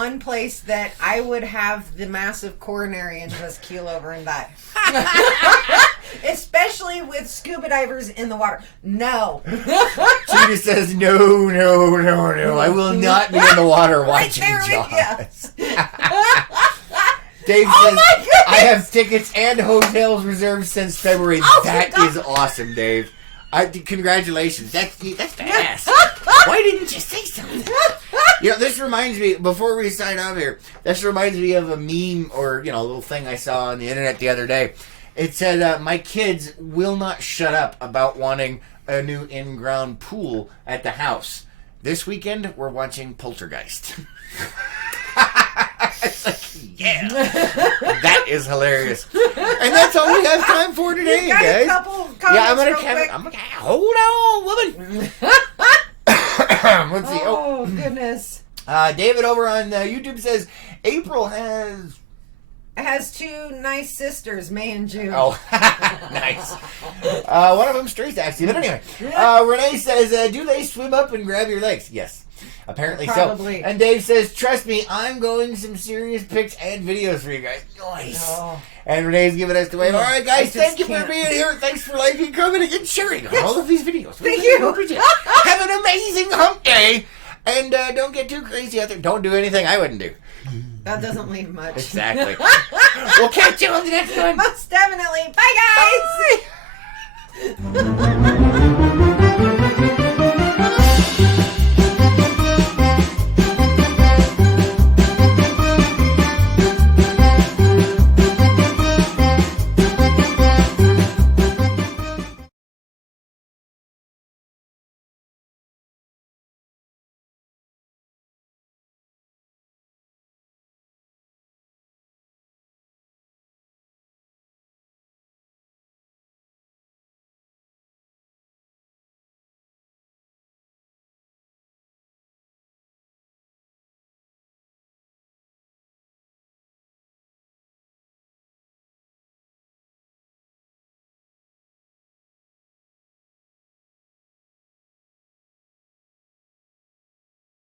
one place that I would have the massive coronary and just keel over and die. Especially with scuba divers in the water. No. Cheetah says, no. I will not be in the water watching Jaws. Dave says, I have tickets and hotels reserved since February. That is awesome, Dave. Congratulations. That's badass. Why didn't you say something? You know, this reminds me, before we sign off here, this reminds me of a meme or, a little thing I saw on the internet the other day. It said, my kids will not shut up about wanting a new in-ground pool at the house. This weekend, we're watching Poltergeist. It's like, yeah. That is hilarious. And that's all we have time for today, guys. I'm gonna hold on, woman. Let's see. Oh, goodness. David over on YouTube says April has two nice sisters, May and June. Oh, nice. One of them straight, actually. But anyway, Renee says, do they swim up and grab your legs? Yes. Apparently Probably. so. And Dave says, trust me, I'm going some serious pics and videos for you guys. Nice. Oh. And Renee's giving us the wave. All right, guys, thank you for being here. Thanks for liking, commenting, and sharing all of these videos. Thank you. Have an amazing hump day. And don't get too crazy out there. Don't do anything I wouldn't do. That doesn't leave much. Exactly. We'll catch you on the next one. Most definitely. Bye, guys. Bye.